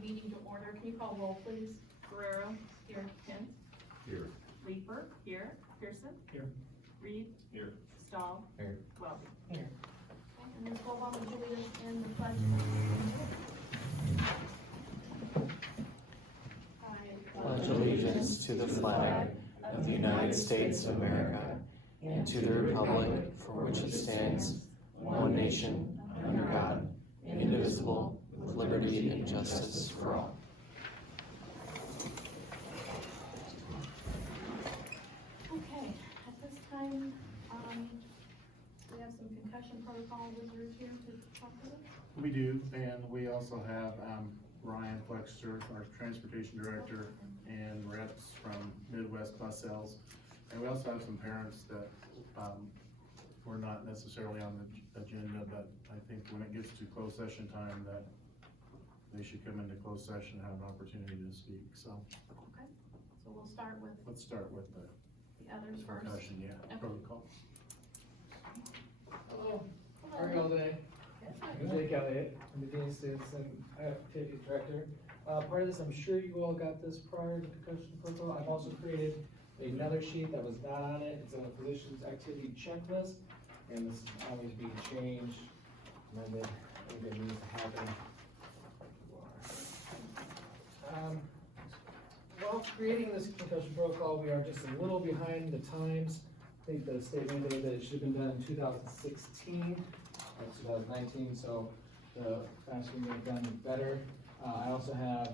meeting to order. Can you call roll, please? Guerrero. Here. Kent. Here. Leeper. Here. Pearson. Here. Reed. Here. Stahl. Here. Welby. Here. Okay, and Ms. Boban, would you lead us in the pledge? Pledge allegiance to the flag of the United States of America and to the republic for which it stands, one nation, under God, indivisible, with liberty and justice for all. Okay, at this time, we have some concussion protocol wizards here to talk to us. We do, and we also have Ryan Flexter, our transportation director, and reps from Midwest Bus Sales. And we also have some parents that were not necessarily on the agenda, but I think when it gets to closed session time, that they should come into closed session and have an opportunity to speak. So Okay, so we'll start with let's start with the the others first. concussion, Okay. protocol. Hello, how are you all today? I'm Jake Elliott, I'm the Dean of Students and Activities Director. Part of this, I'm sure you all got this prior to concussion protocol. I've also created another sheet that was not on it. It's a physician's activity checklist, and this is always being changed, amended, if it needs to happen. While creating this concussion protocol, we are just a little behind the times. I think the state mandated that it should have been done in 2016. 2019, so the faster we get done, the better. I also have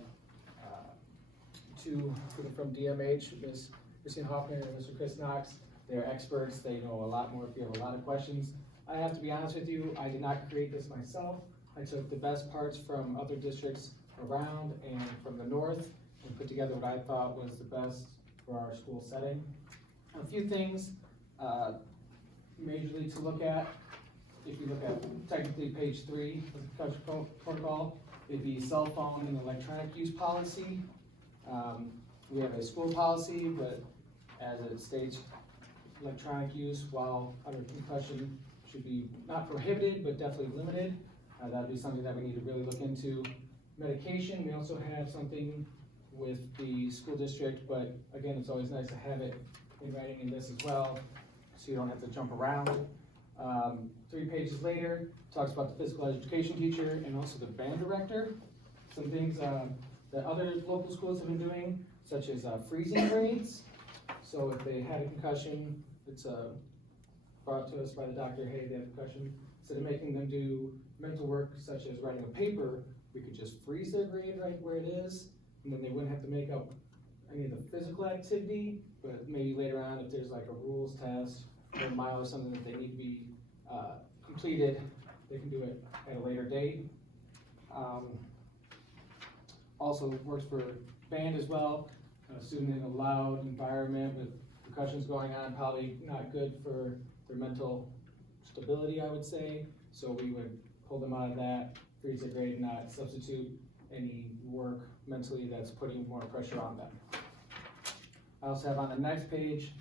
two from DMH, Ms. Christine Hoffman and Mr. Chris Knox. They're experts, they know a lot more if you have a lot of questions. I have to be honest with you, I did not create this myself. I took the best parts from other districts around and from the north and put together what I thought was the best for our school setting. A few things majorly to look at. If you look at technically page 3 of the concussion protocol, it'd be cell phone and electronic use policy. We have a school policy, but as it states, electronic use while under concussion should be not prohibited, but definitely limited. That'd be something that we need to really look into. Medication, we also have something with the school district, but again, it's always nice to have it in writing in this as well, so you don't have to jump around. 3 pages later, talks about the physical education teacher and also the band director. Some things that other local schools have been doing, such as freezing grades. So if they had a concussion, it's brought to us by the doctor, hey, they have a concussion. Instead of making them do mental work such as writing a paper, we could just freeze their grade right where it is, and then they wouldn't have to make up any of the physical activity, but maybe later on if there's like a rules test or a mile or something that they need to be completed, they can do it at a later date. Also works for band as well. A student in a loud environment with percussions going on, probably not good for their mental stability, I would say. So we would pull them out of that, freeze their grade, not substitute any work mentally that's putting more pressure on them. I also have on the next page,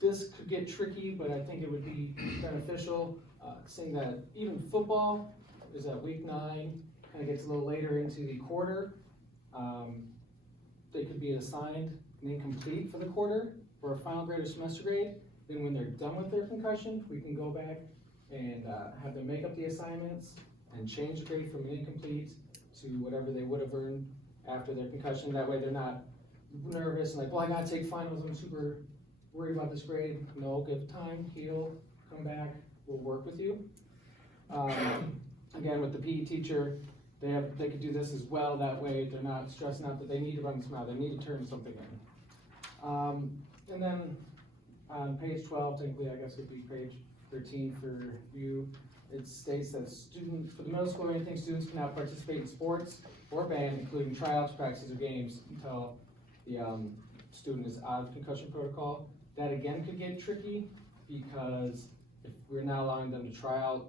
this could get tricky, but I think it would be beneficial, seeing that even football is at week 9, kind of gets a little later into the quarter. They could be assigned an incomplete for the quarter for a final grade or semester grade. Then when they're done with their concussion, we can go back and have them make up the assignments and change the grade from an incomplete to whatever they would have earned after their concussion. That way they're not nervous and like, well, I gotta take finals, I'm super worried about this grade. No, give time, heal, come back, we'll work with you. Again, with the PE teacher, they could do this as well. That way they're not stressing out that they need to run this mile, they need to turn something in. And then on page 12, technically I guess it would be page 13 for you, it states that students, for the middle school or anything, students cannot participate in sports or band, including tryouts, practices, or games until the student is out of concussion protocol. That again could get tricky because if we're not allowing them to try out,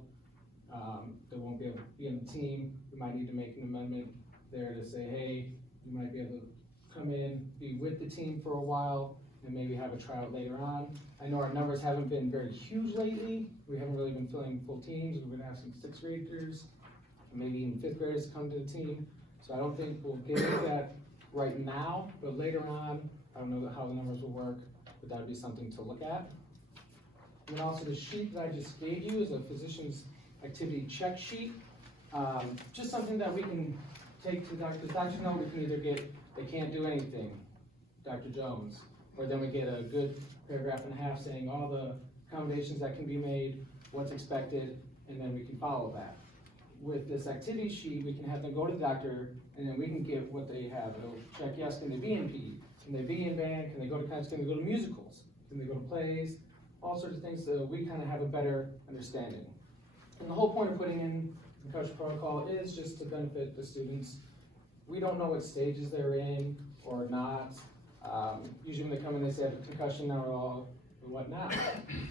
they won't be able to be on the team. We might need to make an amendment there to say, hey, you might be able to come in, be with the team for a while, and maybe have a tryout later on. I know our numbers haven't been very huge lately. We haven't really been filling full teams. We've been asking 6th graders maybe even fifth graders come to the team. So I don't think we'll get into that right now, but later on, I don't know how the numbers will work, but that'd be something to look at. And then also the sheet that I just gave you is a physician's activity check sheet. Just something that we can take to doctors. Doctors know we can either get, they can't do anything, Dr. Jones, or then we get a good paragraph and a half saying all the accommodations that can be made, what's expected, and then we can follow that. With this activity sheet, we can have them go to the doctor, and then we can give what they have. It'll check, yes, can they be in PE? Can they be in band? Can they go to can they go to musicals? Can they go to plays? All sorts of things, so we kind of have a better understanding. And the whole point of putting in concussion protocol is just to benefit the students. We don't know what stages they're in or not. Usually when they come in, they say I have a concussion, now we're all, what now?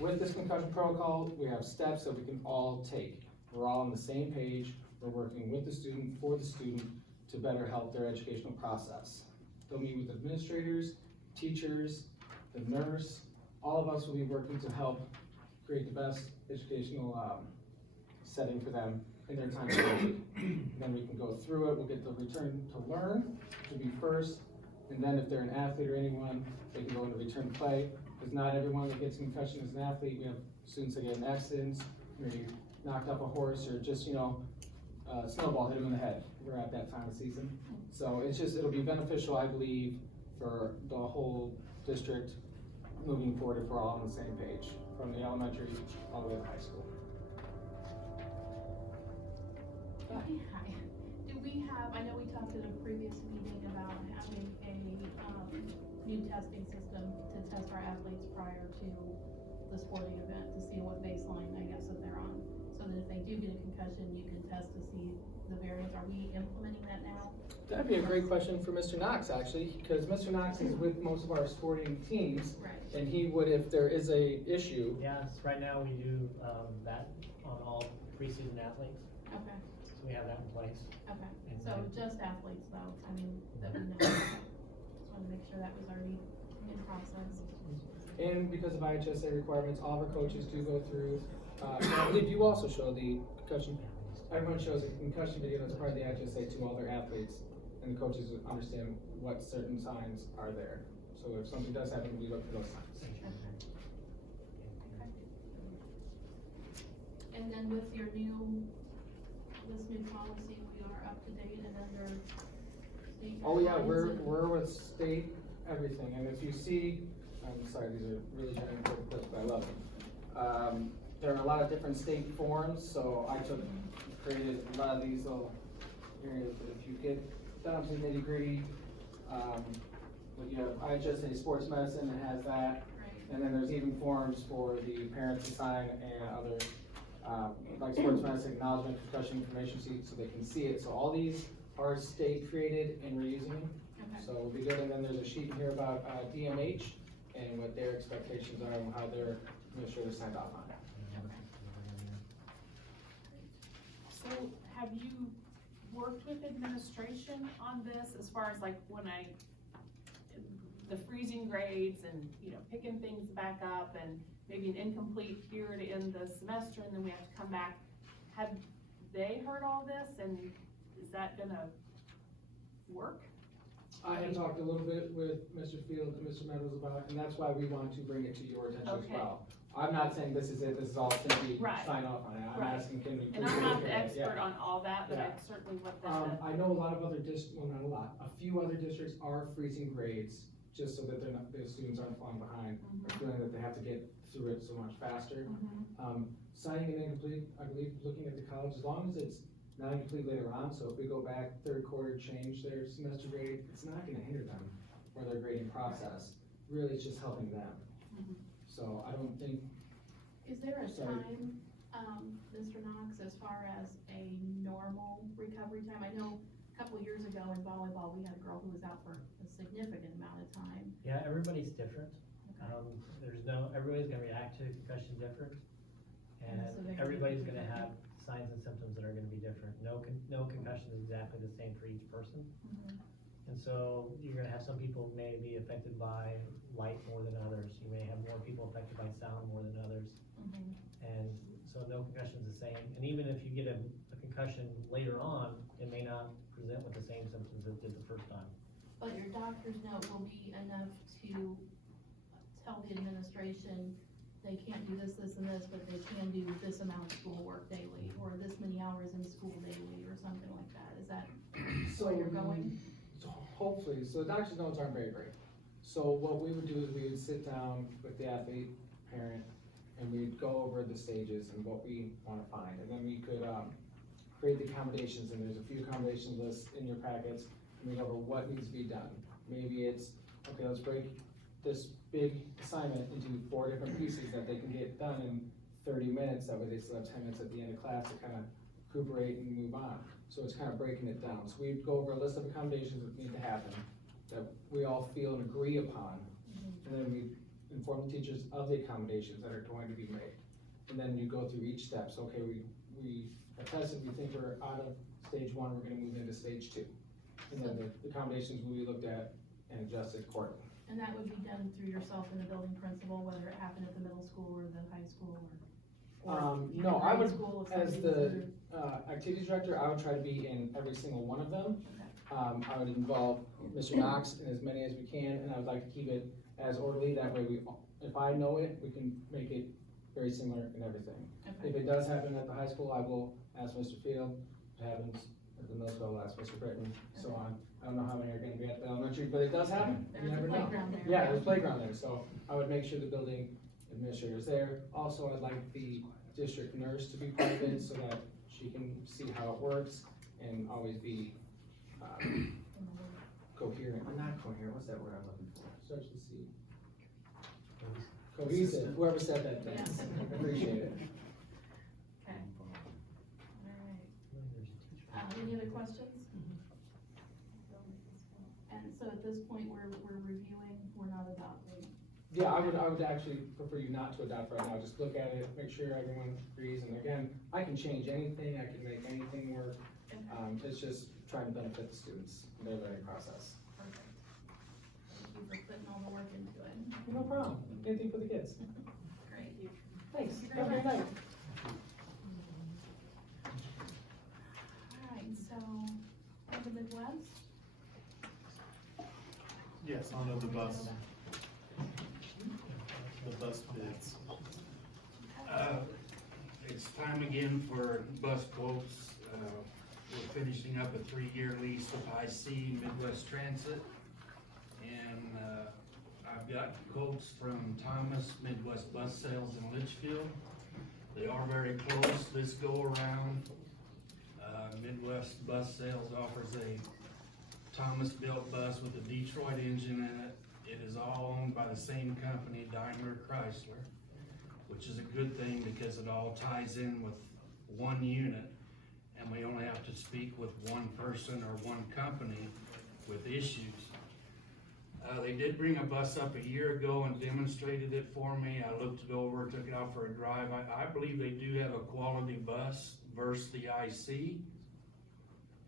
With this concussion protocol, we have steps that we can all take. We're all on the same page. We're working with the student, for the student, to better help their educational process. They'll meet with administrators, teachers, the nurse. All of us will be working to help create the best educational setting for them in their time of need. Then we can go through it. We'll get the return to learn, which will be first. And then if they're an athlete or anyone, they can go into return to play. Because not everyone that gets concussion is an athlete. We have students that get in accidents, maybe knocked up a horse, or just, snowball hit them in the head. We're at that time of season. So it'll be beneficial, I believe, for the whole district moving forward if we're all on the same page, from the elementary all the way to high school. Do we have, I know we talked at a previous meeting about having a, new testing system to test our athletes prior to the sporting event, to see what baseline, I guess, that they're on. So that if they do get a concussion, you can test to see the variants. Are we implementing that now? That'd be a great question for Mr. Knox, actually, because Mr. Knox is with most of our sporting teams, Right. and he would, if there is a issue. Yes, right now we do, that on all preseason athletes, Okay, so we have that in place. okay. And So then- just athletes though, I mean, that we know. Just wanna make sure that was already in process. And because of IHSA requirements, all of our coaches do go through, and I believe you also show the concussion, everyone shows a concussion video that's part of the IHSA to all their athletes, and the coaches understand what certain signs are there. So if something does happen, we look for those signs. And then with your this new policy, we are up to date and under state Oh yeah, guidelines we're with state everything, and if you see, I'm sorry, these are really giant clips, but I love them. There are a lot of different state forms, so I created a lot of these little areas, but if you get down to nitty gritty, but you have IHSA Sports Medicine that has that, Right. and then there's even forms for the parents to sign and other, like sports medicine acknowledgement, concussion information sheet, so they can see it. So all these are state created and we're using them. Okay. So we'll be good, and then there's a sheet in here about DMH and what their expectations are and how they're, make sure they're signed off on it. So have you worked with administration on this as far as like the freezing grades and, picking things back up and maybe an incomplete here to end the semester and then we have to come back? Have they heard all this and is that gonna work? I had talked a little bit with Mr. Field and Mr. Meadows about it, and that's why we want to bring it to your attention as Okay. well. I'm not saying this is it, this is all it's gonna be, Right. sign off on it. I'm Right. asking, can we? And please I'm not look the at it? Yeah. expert on all that, but I Yeah. certainly what the, I know a lot of other well, not a lot, a few other districts are freezing grades, just so that their students aren't falling behind, or feeling that they have to get through it so much faster. Signing an incomplete, I believe, looking at the college, as long as it's not incomplete later on, so if we go back third quarter, change their semester grade, it's not gonna hinder them or their grading process. Really, it's just helping them. So I don't think, Is there a Sorry. time, Mr. Knox, as far as a normal recovery time? I know a couple of years ago in volleyball, we had a girl who was out for a significant amount of time. Yeah, everybody's different. Everybody's gonna react to concussion different. And so they're And gonna everybody's be gonna different. have signs and symptoms that are gonna be different. No concussion is exactly the same for each person. And so you're gonna have some people may be affected by light more than others. You may have more people affected by sound more than others. And so no concussion's the same, and even if you get a concussion later on, it may not present with the same symptoms it did the first time. But your doctor's note will be enough to tell the administration they can't do this, this, and this, but they can do this amount of schoolwork daily, or this many hours in school daily, or something like that. Is that where you're going? Hopefully, so the doctor's notes aren't very great. So what we would do is we would sit down with the athlete, parent, and we'd go over the stages and what we wanna find, and then we could, create the accommodations, and there's a few accommodation lists in your packets, and we go over what needs to be done. Maybe it's, okay, let's break this big assignment into 4 different pieces that they can get done in 30 minutes, that way they still have 10 minutes at the end of class to kind of recuperate and move on. So it's kind of breaking it down. So we'd go over a list of accommodations that need to happen, that we all feel and agree upon, and then we inform the teachers of the accommodations that are going to be made. And then you go through each step, so okay, we have tested, we think we're out of stage 1, we're gonna move into stage 2. And then the accommodations will be looked at and adjusted accordingly. And that would be done through yourself and the building principal, whether it happened at the middle school or the high school or No, I would, grade school, if as somebody the, was activities director, I would try to be in every single one of them. Okay. I would involve Mr. Knox in as many as we can, and I would like to keep it as orderly, that way if I know it, we can make it very similar in everything. Okay. If it does happen at the high school, I will ask Mr. Field. If it happens at the middle school, I'll ask Mr. Britton, so on. I don't know how many are gonna be at the elementary, but it does happen. You There's a never know. playground there. Yeah, there's a playground there, so I would make sure the building administrator is there. Also, I'd like the district nurse to be part of it, so that she can see how it works and always be, coherent, or not coherent, what's that word I'm looking for? Starts with C. Cohesive, whoever said that, thanks, Yeah. appreciate it. Okay. All right. Any other questions? And so at this point, we're reviewing, we're not adopting. Yeah, I would actually prefer you not to adopt right now, just look at it, make sure everyone agrees, and again, I can change anything, I can make anything work. It's just trying to benefit the students in their learning process. Perfect. Thank you for putting all the work into it. No problem, anything for the kids. Great. Thanks, Thank you have a very great much. night. All right, so, on the Midwest, Yes, on the bus. The bus bids. It's time again for bus quotes. We're finishing up a 3-year lease with IC Midwest Transit. And, I've got quotes from Thomas Midwest Bus Sales in Litchfield. They are very close this go around. Midwest Bus Sales offers a Thomas-built bus with a Detroit engine in it. It is all owned by the same company, Daimler Chrysler, which is a good thing because it all ties in with one unit, and we only have to speak with one person or one company with issues. They did bring a bus up a year ago and demonstrated it for me. I looked it over, took it out for a drive. I believe they do have a quality bus versus the IC.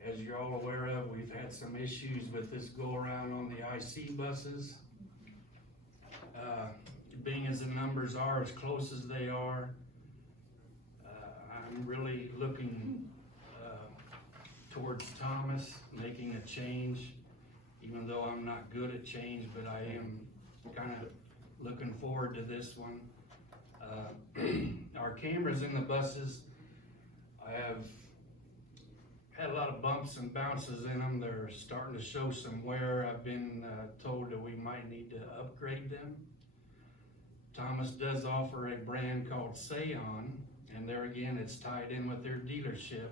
As you're all aware of, we've had some issues with this go-around on the IC buses. Being as the numbers are as close as they are, I'm really looking towards Thomas making a change, even though I'm not good at change, but I am kind of looking forward to this one. Our cameras in the buses, I have had a lot of bumps and bounces in them. They're starting to show some wear. I've been told that we might need to upgrade them. Thomas does offer a brand called Sayon, and there again, it's tied in with their dealership.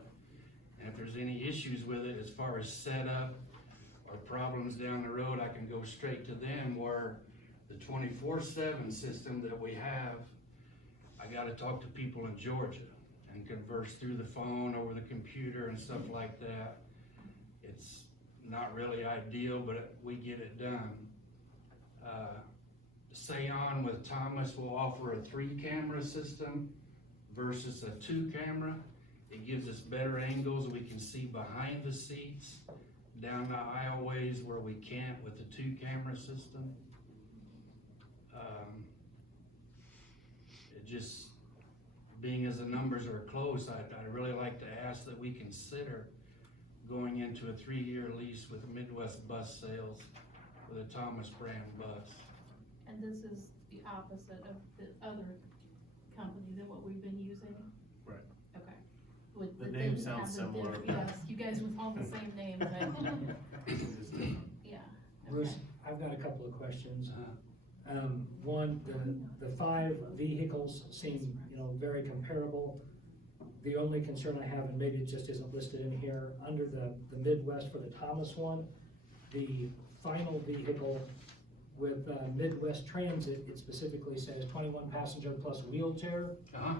And if there's any issues with it as far as setup or problems down the road, I can go straight to them, where the 24/7 system that we have, I gotta talk to people in Georgia and converse through the phone, over the computer and stuff like that. It's not really ideal, but we get it done. Sayon with Thomas will offer a 3-camera system versus a 2-camera. It gives us better angles. We can see behind the seats, down the aisleways where we can't with the 2-camera system. It just being as the numbers are close, I'd really like to ask that we consider going into a 3-year lease with Midwest Bus Sales with a Thomas brand bus. And this is the opposite of the other company than what we've been using? Right. Okay. With The that name didn't sounds have the similar. Yes, you guys with all the same name, but, It's different. yeah. Bruce, Okay. I've got a couple of questions. Uh, One, the 5 vehicles seem, very comparable. The only concern I have, and maybe it just isn't listed in here, under the Midwest for the Thomas one, the final vehicle with Midwest Transit, it specifically says 21 passenger plus wheelchair, Uh-huh.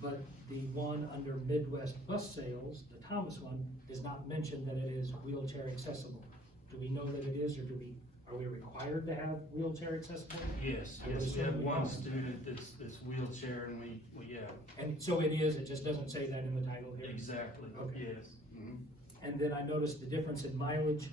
but the one under Midwest Bus Sales, the Thomas one, does not mention that it is wheelchair accessible. Do we know that it is, or are we required to have wheelchair accessible? Yes, I would yes, we have assume we one don't. student that's wheelchair and we, yeah, And so it is, it just doesn't say that in the title here. exactly, Okay. yes. Mhm. And then I noticed the difference in mileage.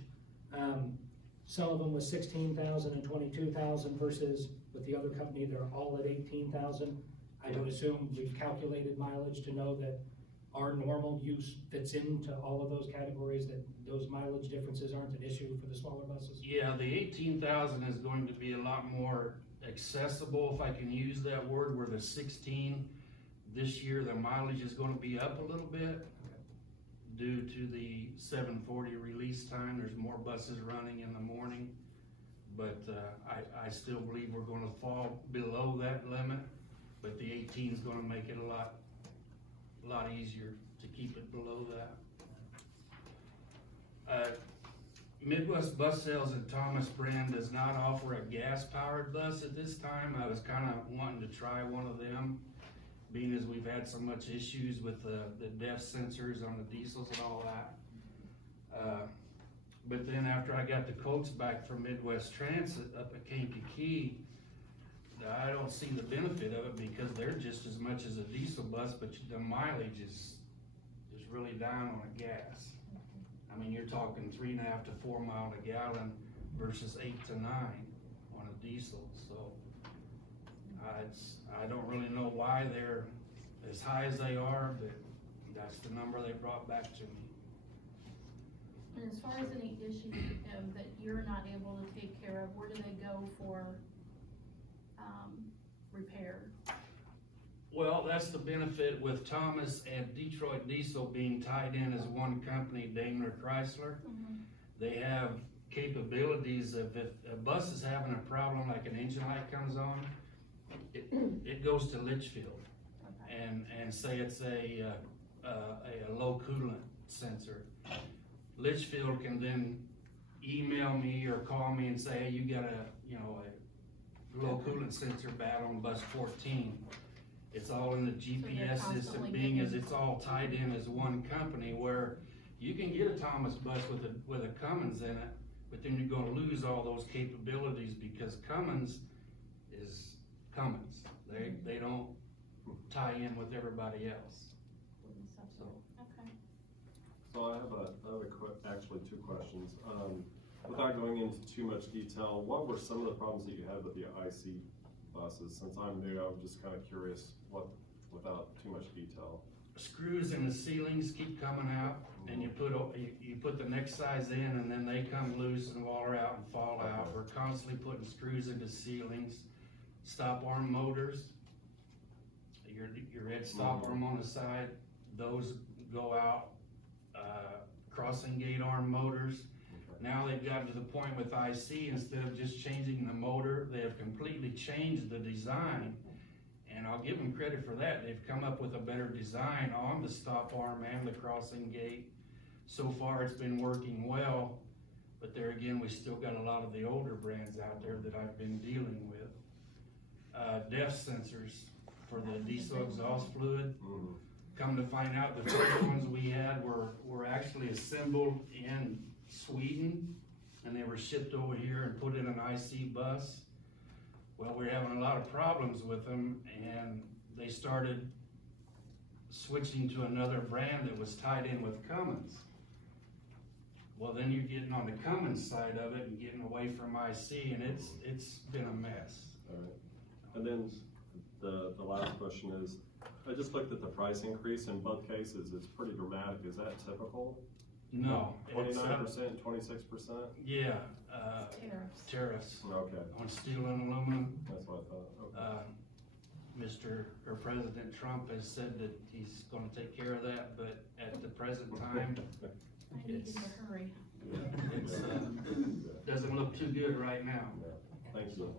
Sullivan was 16,000 and 22,000 versus with the other company, they're all at 18,000. I would assume we've calculated mileage to know that our normal use fits into all of those categories, that those mileage differences aren't an issue for the smaller buses. Yeah, the 18,000 is going to be a lot more accessible, if I can use that word, where the 16, this year, the mileage is gonna be up a little bit due to the 7:40 release time. There's more buses running in the morning. But, I still believe we're gonna fall below that limit, but the 18 is gonna make it a lot easier to keep it below that. Midwest Bus Sales and Thomas brand does not offer a gas-powered bus at this time. I was kinda wanting to try one of them, being as we've had so much issues with the depth sensors on the diesels and all that. But then after I got the quotes back from Midwest Transit up at Kankakee, I don't see the benefit of it because they're just as much as a diesel bus, but the mileage is really down on a gas. I mean, you're talking 3.5 to 4 miles a gallon versus 8 to 9 on a diesel, so. I don't really know why they're as high as they are, but that's the number they brought back to me. And as far as any issues that you're not able to take care of, where do they go for, repair? Well, that's the benefit with Thomas and Detroit Diesel being tied in as one company, Daimler Chrysler. They have capabilities of if a bus is having a problem, like an engine light comes on, it goes to Litchfield. Okay. And say it's a low coolant sensor. Litchfield can then email me or call me and say, hey, you got a low coolant sensor bad on bus 14. It's all in the GPS system, constantly being as getting- it's all tied in as one company, where you can get a Thomas bus with a Cummins in it, but then you're gonna lose all those capabilities because Cummins is Cummins. They don't tie in with everybody else. Okay. So I have actually 2 questions. Without going into too much detail, what were some of the problems that you had with the IC buses? Since I'm new, I'm just kind of curious without too much detail. Screws in the ceilings keep coming out, and you put the next size in, and then they come loose and water out and fall out. Okay. We're constantly putting screws into ceilings. Stop arm motors, your red stop arm on the side, those go out. Crossing gate arm motors. Okay. Now they've gotten to the point with IC, instead of just changing the motor, they have completely changed the design. And I'll give them credit for that. They've come up with a better design on the stop arm and the crossing gate. So far, it's been working well, but there again, we still got a lot of the older brands out there that I've been dealing with. Depth sensors for the diesel exhaust fluid. Mhm. Come to find out, the first ones we had were actually assembled in Sweden, and they were shipped over here and put in an IC bus. Well, we're having a lot of problems with them, and they started switching to another brand that was tied in with Cummins. Well, then you're getting on the Cummins side of it and getting away from IC, and it's been a mess. All right. And then the last question is, I just looked at the price increase in both cases, it's pretty dramatic, is that typical? No, it's, 29%, 26%? yeah, Tariffs. tariffs Okay, on steel and aluminum. that's what I thought, okay. President Trump has said that he's gonna take care of that, but at the present time, I need It's- to hurry. it's, doesn't look too good right now. Thank you.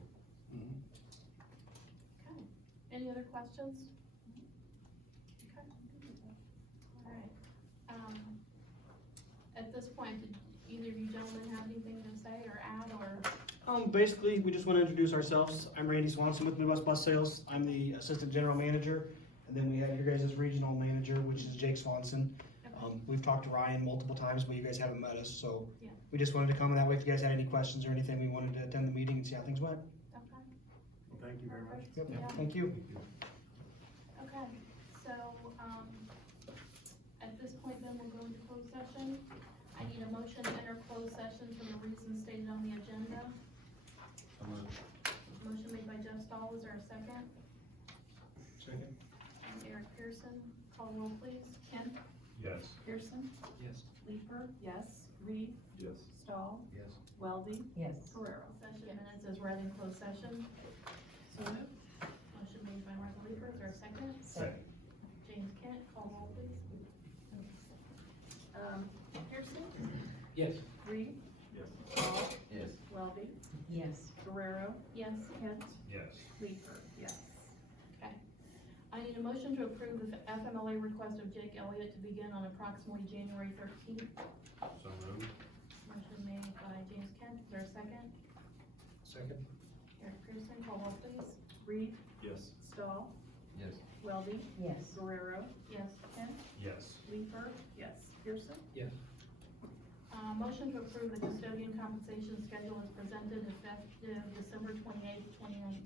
Okay, any other questions? Okay. All right, at this point, did either of you gentlemen have anything to say or add, or? Basically, we just want to introduce ourselves. I'm Randy Swanson with Midwest Bus Sales. I'm the Assistant General Manager. And then we have your guys' Regional Manager, which is Jake Swanson. We've talked to Ryan multiple times, but you guys haven't met us, so Yeah. we just wanted to come, and that way if you guys had any questions or anything, we wanted to attend the meeting and see how things went. Okay. Well, thank you very much. Perfect. Yeah. Thank you. Okay, so, at this point then, we'll go into closed session. I need a motion to enter closed session for the reasons stated on the agenda. Motion made by Jeff Stahl, is there a second? Second. And Eric Pearson, call roll please. Ken? Yes. Pearson? Yes. Leeper? Yes. Reed? Yes. Stahl? Yes. Weldy? Yes. Ferrero? Session minutes is read in closed session. So moved. Motion made by Martha Leeper, is there a second? Second. James Kent, call roll please. Pearson? Yes. Reed? Yes. Stahl? Yes. Weldy? Yes. Ferrero? Yes. Kent? Yes. Leeper? Yes. I need a motion to approve the FMLA request of Jake Elliott to begin on approximately January 13th. So moved. Motion made by James Kent, is there a second? Second. Eric Pearson, call roll please. Reed? Yes. Stahl? Yes. Weldy? Yes. Guerrero? Yes. Kent? Yes. Leeper? Yes. Pearson? Yes. Motion to approve the custodian compensation schedule as presented effective December 28th, 2019.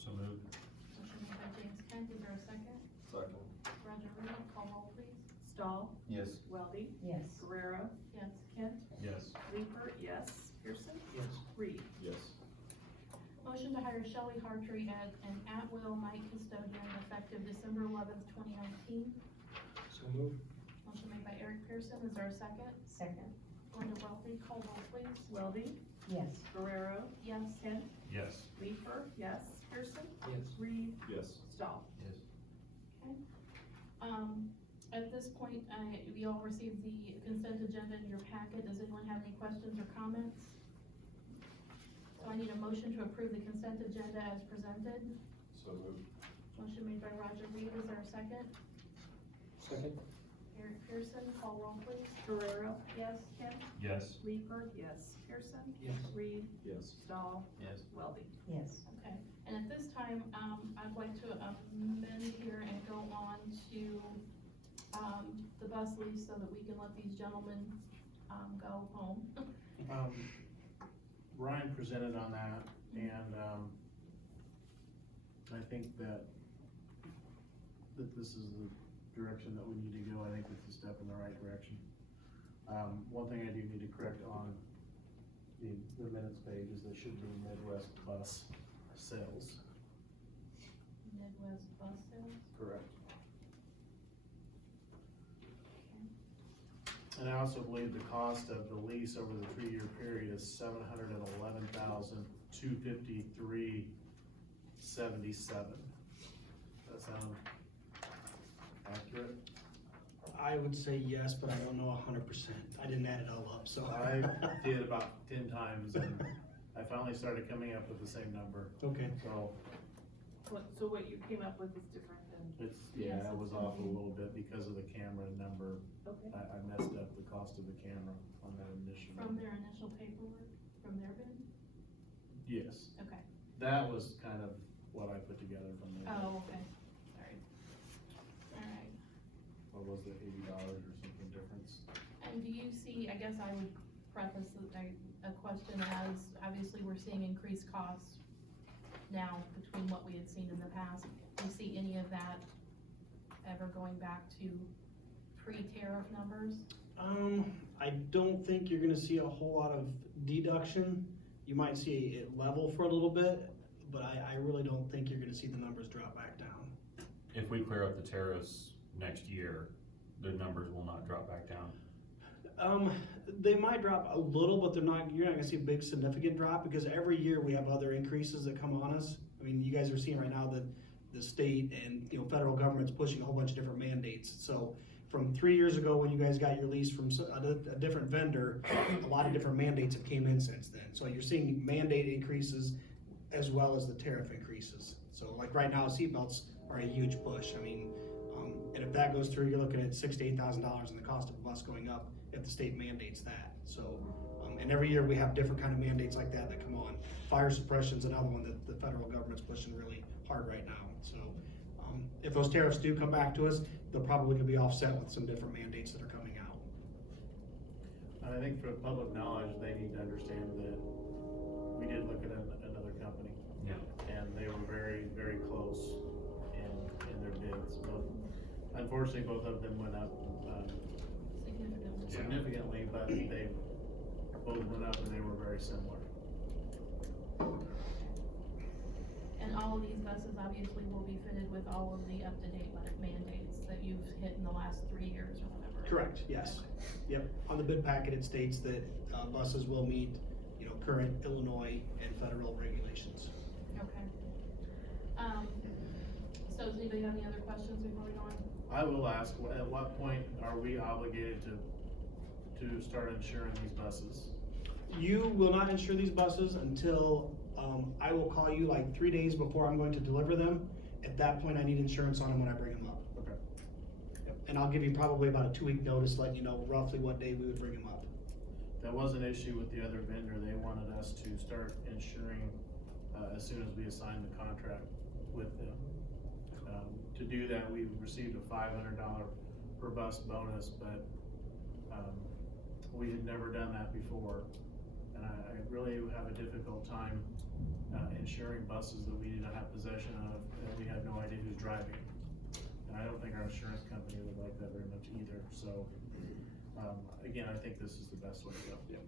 So moved. Motion made by James Kent, is there a second? Second. Roger Reed, call roll please. Stahl? Yes. Weldy? Yes. Guerrero? Yes. Kent? Yes. Leeper? Yes. Pearson? Yes. Reed? Yes. Motion to hire Shelley Hartree as an at-will night custodian effective December 11th, 2019. So moved. Motion made by Eric Pearson, is there a second? Second. Linda Welty, call roll please. Weldy? Yes. Guerrero? Yes. Kent? Yes. Leeper? Yes. Pearson? Yes. Reed? Yes. Stahl? Yes. At this point, we all received the consent agenda in your packet. Does anyone have any questions or comments? So I need a motion to approve the consent agenda as presented. So moved. Motion made by Roger Reed, is there a second? Second. Eric Pearson, call roll please. Guerrero? Yes. Kent? Yes. Leeper? Yes. Pearson? Yes. Reed? Yes. Stahl? Yes. Weldy? Yes. Okay, and at this time, I'd like to amend here and go on to, the bus lease so that we can let these gentlemen, go home. Ryan presented on that, and, I think that this is the direction that we need to go. I think it's a step in the right direction. One thing I do need to correct on the minutes page is there should be Midwest Bus Sales. Midwest bus sales. Correct. And I also believe the cost of the lease over the 3-year period is $711,253.77. Does that sound accurate? I would say yes, but I don't know 100%. I didn't add it all up, so. I did about 10 times, and I finally started coming up with the same number. Okay. So So what you came up with is different than, it's, yeah, it was off a little bit because of the camera number. okay. I messed up the cost of the camera on that initial. From their initial paperwork, from their bid? Yes, Okay. that was kind of what I put together from there. Oh, okay, sorry. Alright, What was it, $80 or something difference? and do you see, I guess I would preface a question as, obviously, we're seeing increased costs now between what we had seen in the past. Do you see any of that ever going back to pre-tariff numbers? I don't think you're gonna see a whole lot of deduction. You might see it level for a little bit, but I really don't think you're gonna see the numbers drop back down. If we clear up the tariffs next year, the numbers will not drop back down. They might drop a little, but you're not gonna see a big significant drop, because every year we have other increases that come on us. I mean, you guys are seeing right now that the state and, federal government's pushing a whole bunch of different mandates. So from 3 years ago, when you guys got your lease from a different vendor, a lot of different mandates have came in since then. So you're seeing mandate increases as well as the tariff increases. So like right now, seatbelts are a huge push. I mean, and if that goes through, you're looking at $6,000 to $8,000 in the cost of a bus going up if the state mandates that. So, and every year we have different kind of mandates like that come on. Fire suppression's another one that the federal government's pushing really hard right now. So, if those tariffs do come back to us, they'll probably be offset with some different mandates that are coming out. I think for public knowledge, they need to understand that we did look at another company. Yeah. And they were very, very close in their bids. Unfortunately, both of them went up significantly, but they both went up and they were very similar. And all of these buses obviously will be fitted with all of the up-to-date mandates that you've hit in the last 3 years or whatever. Correct, yes. Yep, on the bid packet, it states that buses will meet, current Illinois and federal regulations. Okay. So does anybody have any other questions before we go on? I will ask, at what point are we obligated to start insuring these buses? You will not insure these buses until, I will call you like 3 days before I'm going to deliver them. At that point, I need insurance on them when I bring them up. Okay. Yep. And I'll give you probably about a 2-week notice, letting you know roughly what day we would bring them up. That was an issue with the other vendor. They wanted us to start insuring as soon as we assigned the contract with them. To do that, we received a $500 per bus bonus, but we had never done that before. And I really have a difficult time insuring buses that we did not have possession of, and we have no idea who's driving. And I don't think our insurance company would like that very much either. So again, I think this is the best way to go.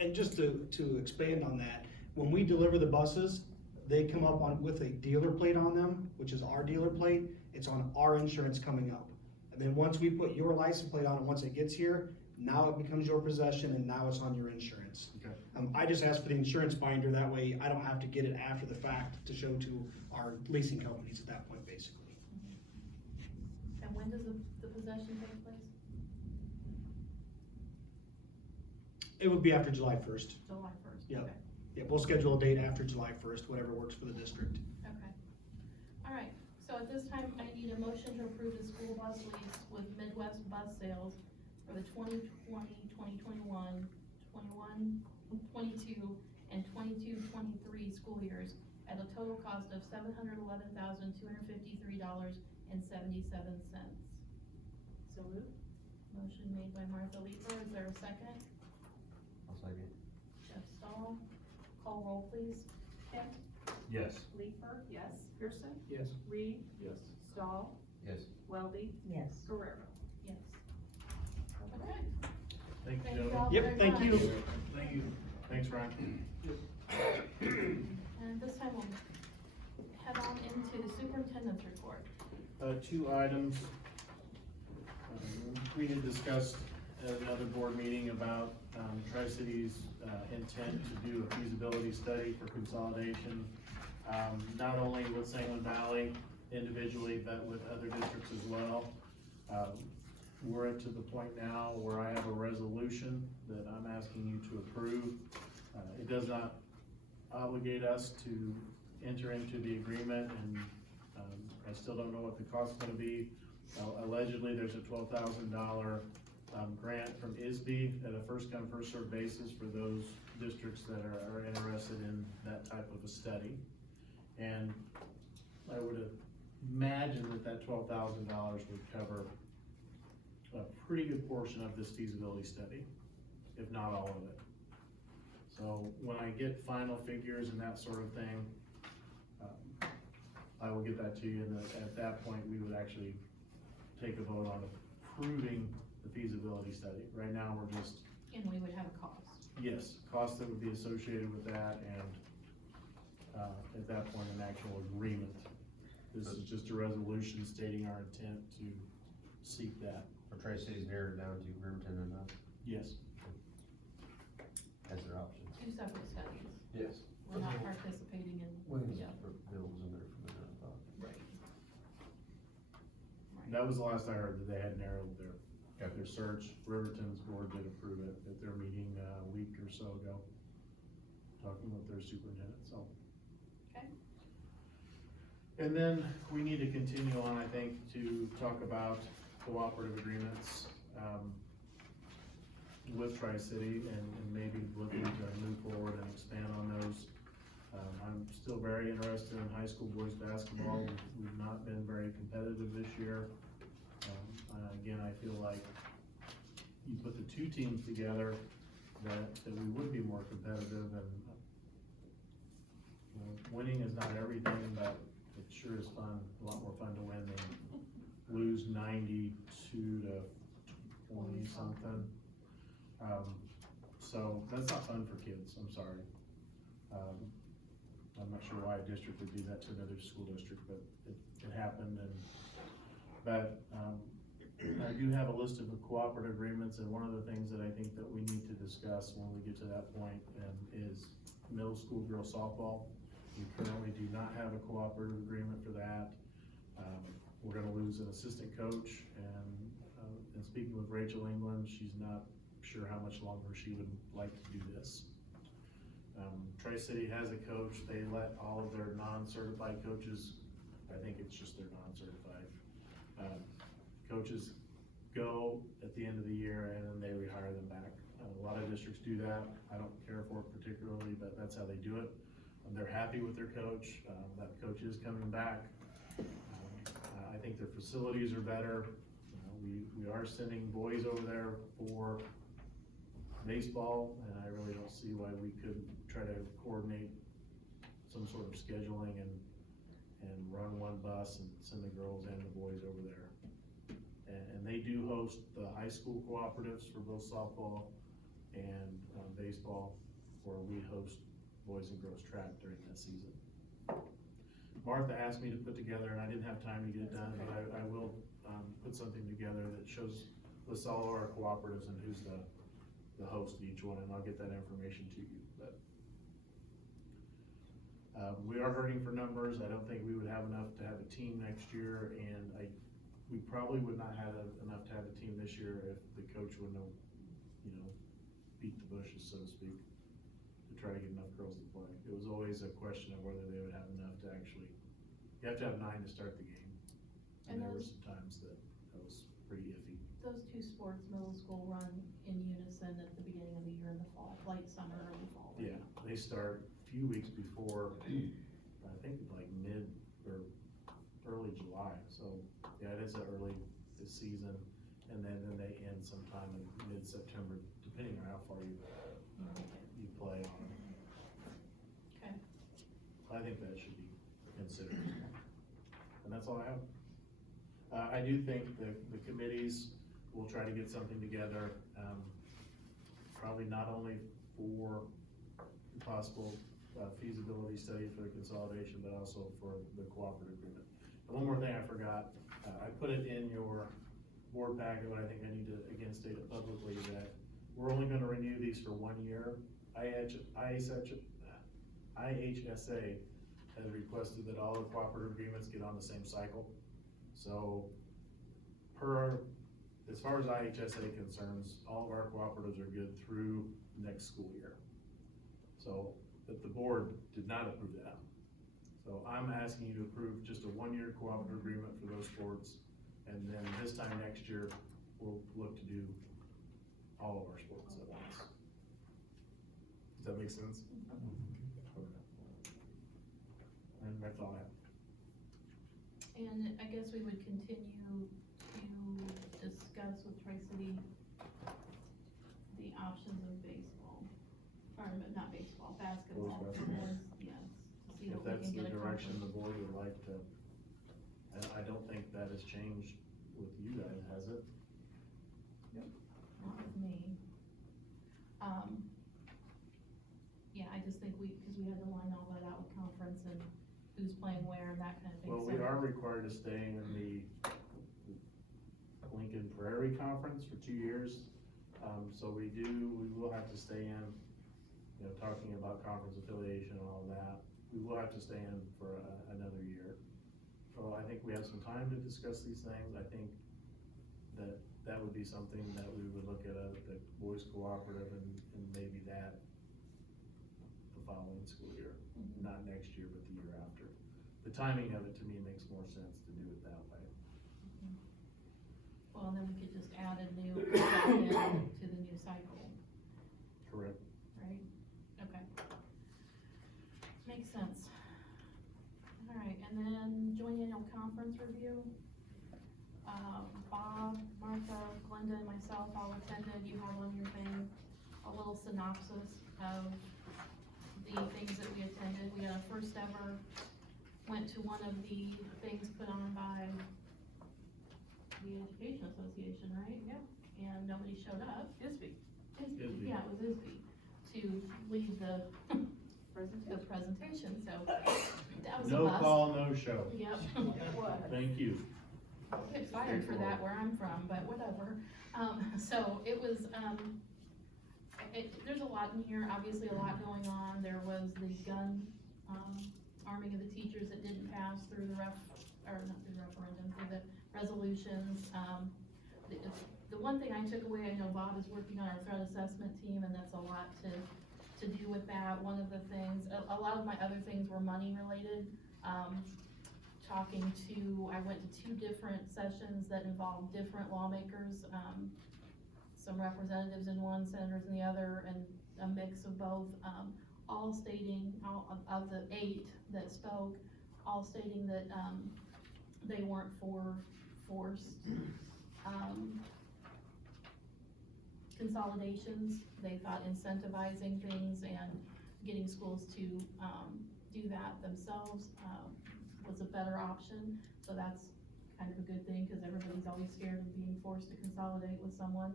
And just to expand on that, when we deliver the buses, they come up with a dealer plate on them, which is our dealer plate. It's on our insurance coming up. And then once we put your license plate on it, once it gets here, now it becomes your possession and now it's on your insurance. Okay. I just asked for the insurance binder, that way I don't have to get it after the fact to show to our leasing companies at that point, basically. And when does the possession take place? It would be after July 1st. July 1st? Yep. Okay. Yeah, we'll schedule a date after July 1st, whatever works for the district. Okay. All right, so at this time, I need a motion to approve the school bus lease with Midwest Bus Sales for the 2020, 2021, 22, and 22-23 school years at a total cost of $711,253.77. So moved. Motion made by Martha Leeper, is there a second? I'll second. Jeff Stahl, call roll please. Kent? Yes. Leeper? Yes. Pearson? Yes. Reed? Yes. Stahl? Yes. Weldy? Yes. Guerrero? Yes. Okay. Thank you, Thank you gentlemen. all Yep, very thank much. you. Thank you. Thanks, Ryan. And this time we'll head on into the superintendent's report. 2 items. We had discussed at another board meeting about Tri-City's intent to do a feasibility study for consolidation, not only with Sangamon Valley individually, but with other districts as well. We're to the point now where I have a resolution that I'm asking you to approve. It does not obligate us to enter into the agreement, and I still don't know what the cost is gonna be. Allegedly, there's a $12,000 grant from ISB at a first come, first served basis for those districts that are interested in that type of a study. And I would imagine that $12,000 would cover a pretty good portion of this feasibility study, if not all of it. So when I get final figures and that sort of thing, I will get that to you, and at that point, we would actually take a vote on approving the feasibility study. Right now, we're just, And we would have a cost. yes, costs that would be associated with that, and at that point, an actual agreement. This is just a resolution stating our intent to seek that. For Tri-Cities narrowed down to Riverton and us Yes. as their options. Two separate studies. Yes. We're not participating in, yeah, Bill was in there for a minute, I thought. right. That was the last I heard, that they had narrowed their search. Riverton's board did approve it at their meeting a week or so ago, talking with their superintendent, so. Okay. And then we need to continue on, I think, to talk about cooperative agreements, with Tri-City and maybe looking to move forward and expand on those. I'm still very interested in high school boys basketball. We've not been very competitive this year. Again, I feel like you put the two teams together, that we would be more competitive, and you know, winning is not everything, but it sure is fun, a lot more fun to win than lose 92 to 20 something. So that's not fun for kids, I'm sorry. I'm not sure why a district would do that to another school district, but it happened, but I do have a list of cooperative agreements, and one of the things that I think that we need to discuss when we get to that point is middle school girls softball. We currently do not have a cooperative agreement for that. We're gonna lose an assistant coach, and speaking with Rachel England, she's not sure how much longer she would like to do this. Tri-City has a coach. They let all of their non-certified coaches, I think it's just their non-certified coaches, go at the end of the year, and then they rehire them back. A lot of districts do that. I don't care for it particularly, but that's how they do it. They're happy with their coach. That coach is coming back. I think their facilities are better. We are sending boys over there for baseball, and I really don't see why we couldn't try to coordinate some sort of scheduling and run one bus and send the girls and the boys over there. And they do host the high school cooperatives for both softball and baseball, where we host boys and girls track during that season. Martha asked me to put together, and I didn't have time to get it done, but I will put something together that lists all of our cooperatives and who's the host of each one, and I'll get that information to you. But we are hurting for numbers. I don't think we would have enough to have a team next year, and we probably would not have enough to have a team this year if the coach wouldn't have, beat the bushes, so to speak, to try to get enough girls to play. It was always a question of whether they would have enough to actually, you have to have 9 to start the game. And there were some times that was pretty iffy. Those two sports, middle school, run in unison at the beginning of the year in the fall, late summer, early fall. Yeah, they start a few weeks before, I think like mid or early July, so yeah, it is early this season, and then they end sometime in mid-September, depending on how far you play on it. Okay. I think that should be considered, and that's all I have. I do think the committees will try to get something together, probably not only for possible feasibility study for the consolidation, but also for the cooperative agreement. And one more thing I forgot, I put it in your board packet, but I think I need to again state it publicly, that we're only gonna renew these for 1 year. IHSA has requested that all the cooperative agreements get on the same cycle. So as far as IHSA concerns, all of our cooperatives are good through next school year. So, but the board did not approve that. So I'm asking you to approve just a 1-year cooperative agreement for those sports, and then this time next year, we'll look to do all of our sports at once. Does that make sense? And that's all I have. And I guess we would continue to discuss with Tri-City the options of baseball, or not baseball, basketball. Boys basketball. Yes, to see If what we that's can the get direction the accomplished. board would like to, and I don't think that has changed with you guys, has it? Not with me. Yeah, I just think because we had to line all that out with conference and who's playing where and that kind of thing. Well, we are required to stay in the Lincoln Prairie Conference for 2 years. So we will have to stay in, you know, talking about conference affiliation and all that. We will have to stay in for another year. So I think we have some time to discuss these things. I think that would be something that we would look at the boys cooperative and maybe that the following school year, not next year, but the year after. The timing of it to me makes more sense to do it that way. Well, and then we could just add a new admin to the new cycle, Correct. right? Okay. Makes sense. All right, and then joint annual conference review. Bob, Martha, Glenda, and myself all attended. You have on your thing a little synopsis of the things that we attended. We had a first ever, went to one of the things put on by the Education Association, right? Yeah. And nobody showed up. Isby. Isby. Yeah, it was Isby, to lead the presentation, so that was a No bust. call, no show. Yep. Thank you. I'll get fired for that where I'm from, but whatever. So it was, there's a lot in here, obviously a lot going on. There was the gun, arming of the teachers that didn't pass through the referendum, through the resolutions. The one thing I took away, I know Bob is working on our threat assessment team, and that's a lot to do with that. One of the things, a lot of my other things were money related. I went to 2 different sessions that involved different lawmakers, some representatives in one, senators in the other, and a mix of both, all stating, of the 8 that spoke, all stating that, they weren't for forced, consolidations. They thought incentivizing things and getting schools to, do that themselves, was a better option, so that's kind of a good thing, because everybody's always scared of being forced to consolidate with someone.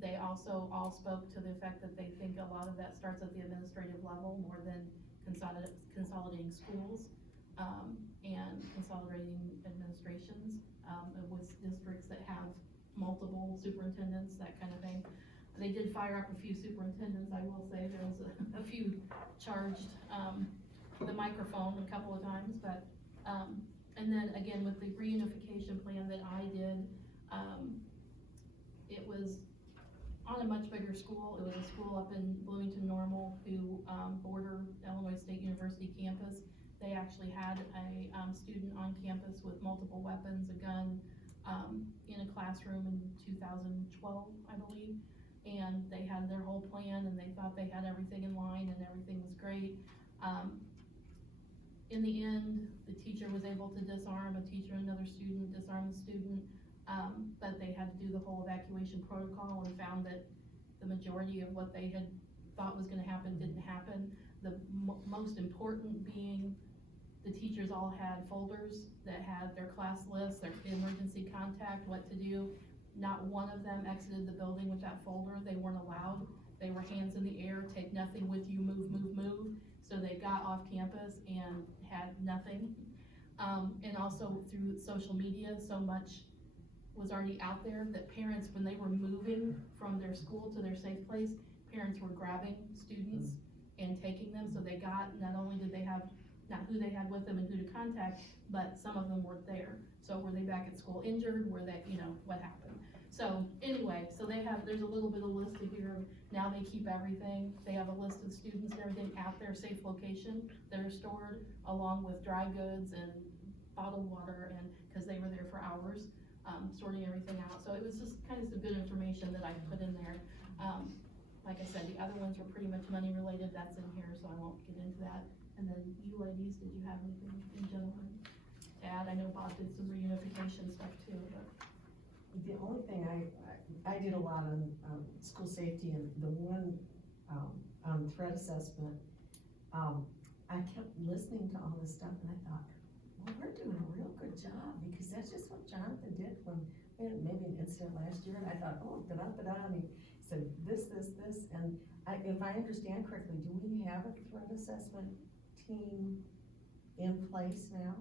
They also all spoke to the effect that they think a lot of that starts at the administrative level more than consolidating schools, and consolidating administrations, with districts that have multiple superintendents, that kind of thing. They did fire up a few superintendents, I will say, there was a few charged, the microphone a couple of times, but, and then again, with the reunification plan that I did, it was on a much bigger school. It was a school up in Bloomington Normal who, border Illinois State University campus. They actually had a, student on campus with multiple weapons, a gun, in a classroom in 2012, I believe. And they had their whole plan, and they thought they had everything in line and everything was great. In the end, the teacher was able to disarm a teacher and another student, disarm the student, but they had to do the whole evacuation protocol and found that the majority of what they had thought was gonna happen didn't happen. The most important being the teachers all had folders that had their class lists, their emergency contact, what to do. Not one of them exited the building with that folder. They weren't allowed. They were hands in the air, take nothing with you, move, move, move. So they got off campus and had nothing. And also through social media, so much was already out there that parents, when they were moving from their school to their safe place, parents were grabbing students and taking them. So they got, not only did they have, not who they had with them and who to contact, but some of them weren't there. So were they back at school injured? Were they, what happened? So anyway, so there's a little bit of list here. Now they keep everything. They have a list of students and everything at their safe location that are stored, along with dry goods and bottled water, and because they were there for hours, sorting everything out. So it was just kind of some good information that I put in there. Like I said, the other ones were pretty much money related. That's in here, so I won't get into that. And then you ladies, did you have anything in general to add? I know Bob did some reunification stuff too, but. The only thing I did a lot on, school safety, and the one, on threat assessment, I kept listening to all this stuff and I thought, well, we're doing a real good job, because that's just what Jonathan did when, maybe an incident last year, and I thought, oh, da-da-da-da, and he said this, and if I understand correctly, do we have a threat assessment team in place now?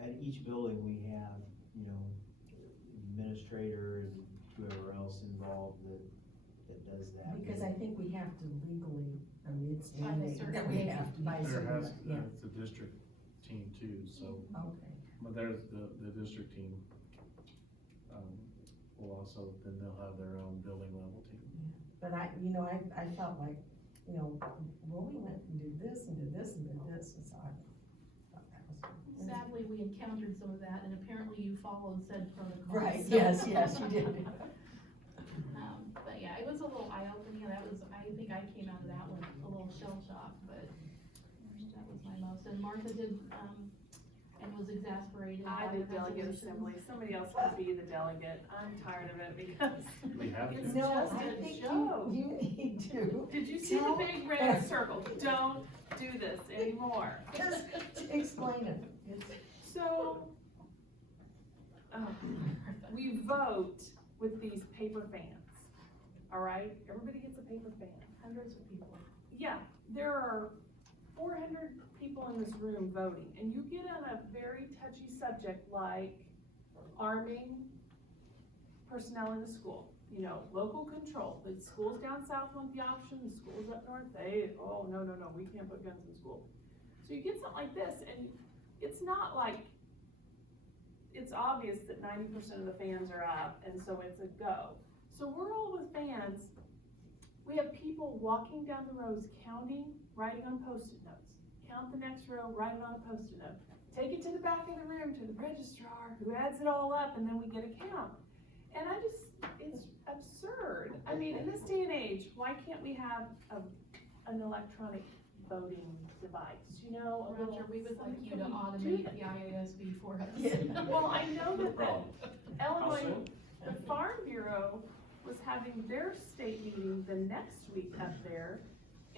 At each building, we have, you know, administrator and whoever else involved that does that. Because I think we have to legally, I mean, it's By the mandated that we certification. have to buy There certain, has, yeah, it's a district team too, so, okay. but there's the district team. Will also, then they'll have their own building level team. But I felt like, well, we went and did this and did this and did this, and so I thought that was. Sadly, we encountered some of that, and apparently you followed said protocols. Right, so- yes, you did. But yeah, it was a little eye-opening, and I think I came out of that one a little shell-shocked, but that was my most, and Martha did, and was exasperated. I by did the delegate resolutions. assembly, somebody else could be the delegate, I'm tired of it because We have to. it's No, just I a think joke. you need to. Did you see the Tell- big red circle? Don't do this anymore. Just explain it. So, we vote with these paper fans, all right? Everybody gets a paper fan. Hundreds of people. Yeah, there are 400 people in this room voting, and you get on a very touchy subject like arming personnel in the school. You know, local control. The schools down south want the option, the schools up north, oh, no, we can't put guns in school. So you get something like this, and it's not like, it's obvious that 90% of the fans are up, and so it's a go. So we're all with fans. We have people walking down the rows, counting, writing on Post-it notes. Count the next row, write it on a Post-it note. Take it to the back of the room to the registrar, who adds it all up, and then we get a count. And it's absurd. I mean, in this day and age, why can't we have an electronic voting device, you know? a little- Roger, we would like you to Can we automate do that? the IASB for us. Yeah. Well, I know that the Illinois, soon? the Farm Bureau was having their state meeting the next week up there,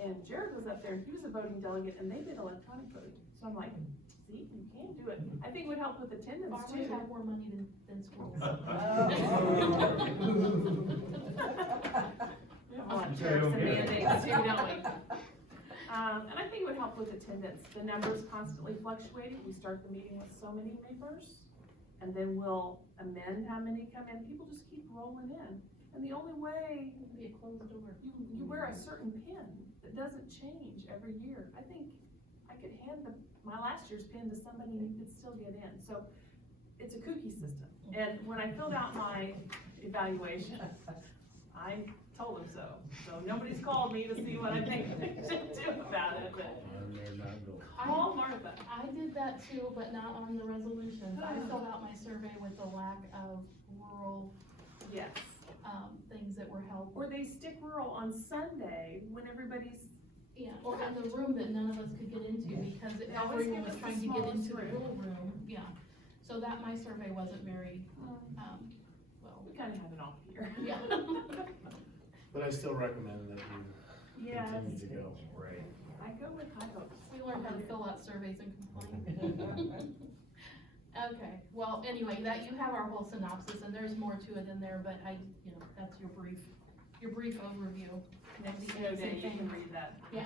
and Jared was up there, and he was a voting delegate, and they did electronic voting. So I'm like, see, you can do it. I think it would help with attendance Farmers too. have more money than schools. We have a lot of tariffs and mandates too, don't we? And I think it would help with attendance. The number's constantly fluctuating. We start the meeting with so many members, and then we'll amend how many come in. People just keep rolling in. And the only way, It could be a closed door. you wear a certain pin that doesn't change every year. I think I could hand my last year's pin to somebody and you could still get in. So it's a cookie system. And when I filled out my evaluation, I told them so. So nobody's called me to see what I think they should do about it, but call Martha. I did that too, but not on the resolutions. I filled out my survey with the lack of rural, Yes. things that were held. Or they stick rural on Sunday when everybody's, Yeah, or in the room that none of us could get into because They always everyone give was us the trying to get smallest into the room. little room, yeah. So that, my survey wasn't very, well, we kinda have it all here. yeah. But I still recommend that you Yes, continue to go. Right. I go with high hopes. We learned how to fill out surveys and complain. Okay, well, anyway, that, you have our whole synopsis, and there's more to it in there, but that's your brief overview. Next snow day, you can read that. Yeah.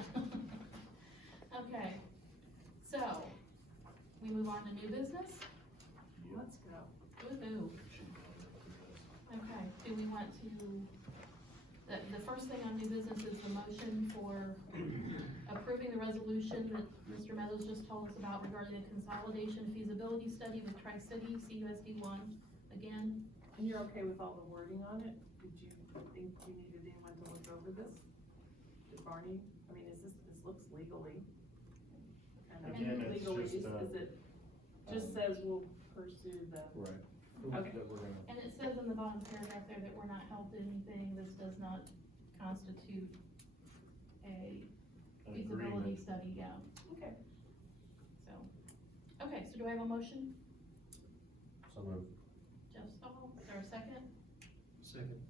Okay, so, we move on to new business? Let's go. Woo-hoo. Okay, do we want to, the first thing on new business is the motion for approving the resolution that Mr. Meadows just told us about regarding the consolidation feasibility study with Tri-City, CUSD one, again. And you're okay with all the wording on it? Did you think you needed anyone to look over this? Did Barney, I mean, this looks legally. Kind of Again, it's legally, just, is it, just says we'll pursue the, Right. Okay. That we're gonna. And it says in the bottom paragraph there that we're not held to anything, this does not constitute a An feasibility agreement. study, yeah, okay. so. Okay, so do I have a motion? So moved. Jeff Stahl, is there a second? Second.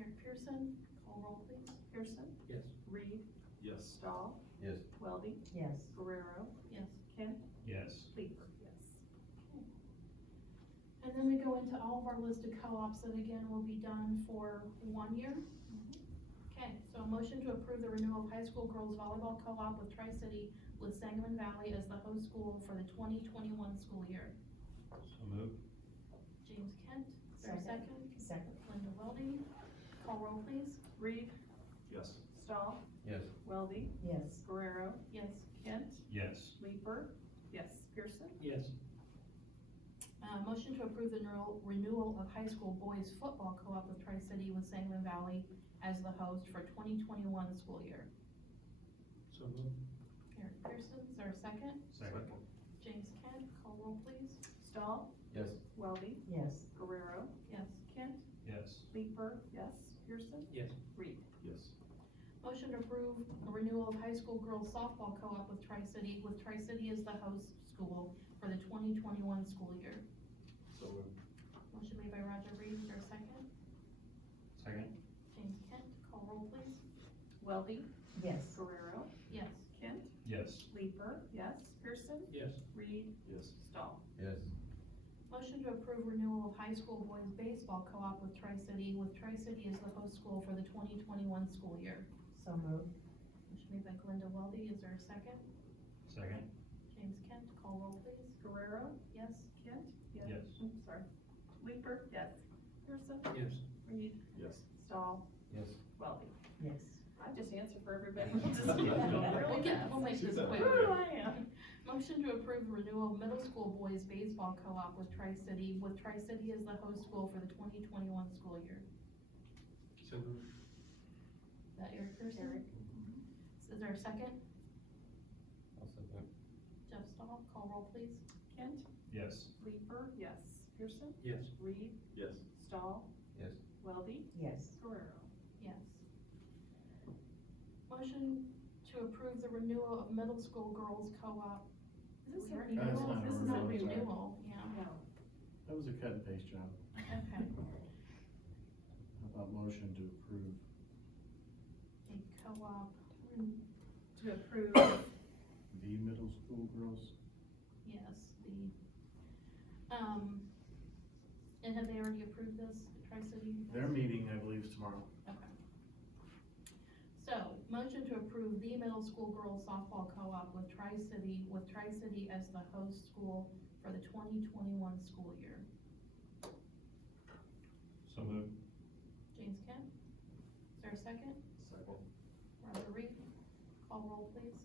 Eric Pearson, call roll please. Pearson? Yes. Reed? Yes. Stahl? Yes. Weldy? Yes. Guerrero? Yes. Kent? Yes. Leeper? Yes. And then we go into all of our listed co-ops that again will be done for 1 year. Okay, so a motion to approve the renewal of high school girls volleyball co-op with Tri-City with Sangamon Valley as the host school for the 2021 school year. So moved. James Kent, is there a second? Second. Linda Weldy, call roll please. Reed, Yes. Stahl, Yes. Weldy, Yes. Guerrero, Yes. Kent, Yes. Leeper, yes, Pearson, Yes. Motion to approve the renewal of high school boys football co-op with Tri-City with Sangamon Valley as the host for 2021 school year. So moved. Eric Pearson, is there a second? Second. James Kent, call roll please. Stahl, Yes. Weldy, Yes. Guerrero, Yes. Kent, Yes. Leeper, yes, Pearson, Yes. Reed, Yes. Motion to approve the renewal of high school girls softball co-op with Tri-City as the host school for the 2021 school year. So moved. Motion made by Roger Reed, is there a second? Second. James Kent, call roll please. Weldy, Yes. Guerrero, Yes. Kent, Yes. Leeper, yes, Pearson, Yes. Reed, Yes. Stahl, Yes. Motion to approve renewal of high school boys baseball co-op with Tri-City as the host school for the 2021 school year. So moved. Motion made by Glenda Weldy, is there a second? Second. James Kent, call roll please. Guerrero, Yes. Kent, Yes. Oops, sorry, Leeper, yes, Pearson, Yes. Reed, Yes. Stahl, Yes. Weldy. Yes. I just answered for everybody, we'll just get going really fast. We'll make this She's quick. Woo, I am. Motion to approve renewal of middle school boys baseball co-op with Tri-City as the host school for the 2021 school year. So moved. Is that Eric Pearson? Eric. Is there a second? I'll second. Jeff Stahl, call roll please. Kent, Yes. Leeper, yes, Pearson, Yes. Reed, Yes. Stahl, Yes. Weldy, Yes. Guerrero. Yes. Motion to approve the renewal of middle school girls co-op. Is this a We already That's renewal? not This a is a renewal, sorry. renewal, yeah, No. That was a cut and paste job. okay. How about motion to approve? A co-op, To approve, The middle school girls? yes, and have they already approved this, Tri-City? Their meeting, I believe, is tomorrow. Okay. So, motion to approve the middle school girls softball co-op with Tri-City as the host school for the 2021 school year. So moved. James Kent, is there a second? Second. Roger Reed, call roll please.